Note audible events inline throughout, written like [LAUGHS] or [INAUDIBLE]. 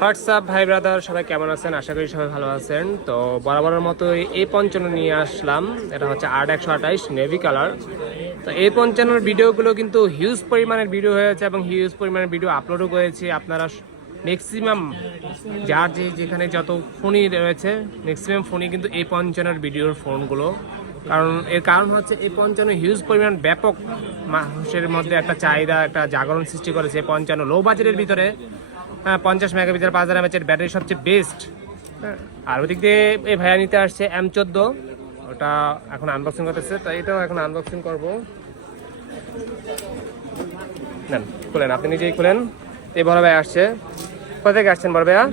WhatsApp ভাই brother সবাই কেমন আছেন? আশা করি সবাই ভালো আছেন। তো বরাবরের মতোই এই পঞ্চান্ন নিয়ে আসলাম। এটা হচ্ছে আট একশো আঠাইশ নেভি কালার তো এই পঞ্চান্নর ভিডিওগুলো কিন্তু হিউজ পরিমাণের ভিডিও হয়েছে এবং হিউজ পরিমাণের ভিডিও আপলোডও করেছি। আপনারা ম্যাক্সিমাম যার যে যেখানে যত ফোনই রয়েছে ম্যাক্সিমাম ফোনই কিন্তু এই পঞ্চান্নর ভিডিওর ফোনগুলো কারণ এর কারণ হচ্ছে এই পঞ্চান্ন হিউজ পরিমাণ ব্যাপক মানুষের মধ্যে একটা চাহিদা একটা জাগরণ সৃষ্টি করেছে পঞ্চান্ন লো বাজেটের ভিতরে। হ্যাঁ পঞ্চাশ মেগাপিক্সেল পাঁচ হাজার এমএচের ব্যাটারি সবচেয়ে বেস্ট আর ওদিক দিয়ে এই ভাইয়া নিতে আসছে এম চোদ্দ। ওটা এখন আনবক্সিং করতেছে তো এটাও এখন আনবক্সিং করব। নেন খুলেন আপনি নিজেই খুলেন। এই বড় ভাই আসছে। কোথা থেকে আসছেন বড় ভাইয়া?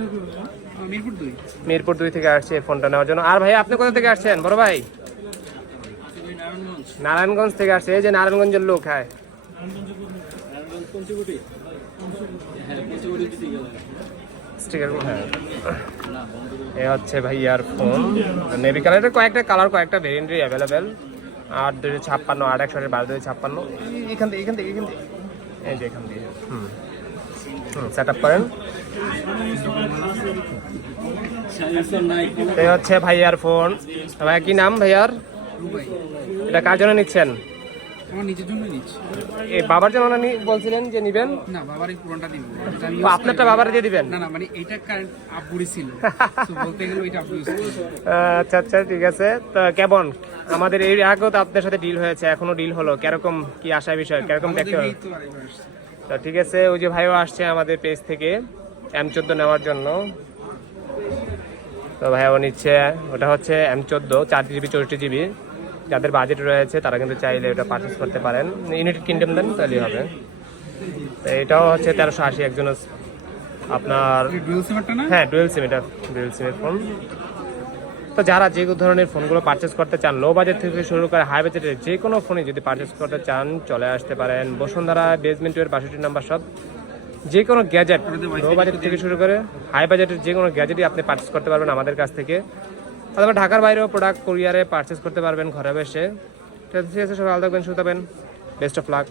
মিরপুর দুই। মিরপুর দুই থেকে আসছে ফোনটা নেওয়ার জন্য। আর ভাই আপনি কোথা থেকে আসছেন বড় ভাই? নারায়ণগঞ্জ থেকে আসছে এই যে নারায়ণগঞ্জের লোক হ্যাঁ। স্টিকার হ্যাঁ। এ হচ্ছে ভাইয়ার ফোন নেভি কালারের কয়েকটা কালার কয়েকটা ভেরিয়েন্টই অ্যাভেলেবেল আট দুশো ছাপ্পান্ন আট একশো বারো দুশো ছাপ্পান্ন। এখান থেকে এখান থেকে এখান থেকে। এই যে এখান থেকে হুম। হুম সেট আপ করেন এই হচ্ছে ভাইয়ার ফোন ভাইয়া কি নাম ভাইয়ার? এটা কার জন্য নিচ্ছেন? আমার নিজের জন্য নিচ্ছি। এই বাবার জন্য না নি- বলছিলেন যে নিবেন? না বাবার এই পুরনটা দিব। যেটা আমি ও, use আপনারটা বাবার দিয়ে দিবেন? না না মানে এইটা কারেন্ট আব্বুরি ছিল। [LAUGHS] বলতে গেলে ওইটা আব্বু আচ্ছা আচ্ছা ঠিক আছে। তো কেমন? আমাদের এই আগেও তো আপনার সাথে ডিল হয়েছে এখনও ডিল হলো। কীরকম কি আশার বিষয়? কীরকম দেখতে হবে। তো ঠিক আছে ওই যে ভাইও আসছে আমাদের পেজ থেকে এম চোদ্দ নেওয়ার জন্য। তো ভাইও নিচ্ছে ওটা হচ্ছে এম চোদ্দ চার জিবি চৌষট্টি জিবি যাদের বাজেট রয়েছে তারা কিন্তু চাইলে ওটা পারচেস করতে পারেন। ইউনিটেড কিনডেম দেন তাহলেই হবে। তো এটাও হচ্ছে তেরোশো আশি একজন আপনার হ্যাঁ ডুয়েল সিম এটা ডুয়েল সিমের ফোন তো যারা যে ধরনের ফোনগুলো পারচেস করতে চান লো বাজেট থেকে শুরু করে হাই বাজেটের যে কোনো ফোনই যদি পারচেস করতে চান চলে আসতে পারেন। বসুন্ধরা বেসমেন্ট টুয়ের বাষট্টি নাম্বার সব যে কোনো গ্যাজেট লো বাজেট থেকে শুরু করে হাই বাজেটের যে কোনো গ্যাজেটই আপনি পারচেস করতে পারবেন আমাদের কাছ থেকে। অথবা ঢাকার বাইরেও প্রোডাক্ট কুরিয়ারে পারচেস করতে পারবেন ঘরে বসে। ঠিক আছে, সবাই থাকবেন পাবেন বেস্ট অফ লাক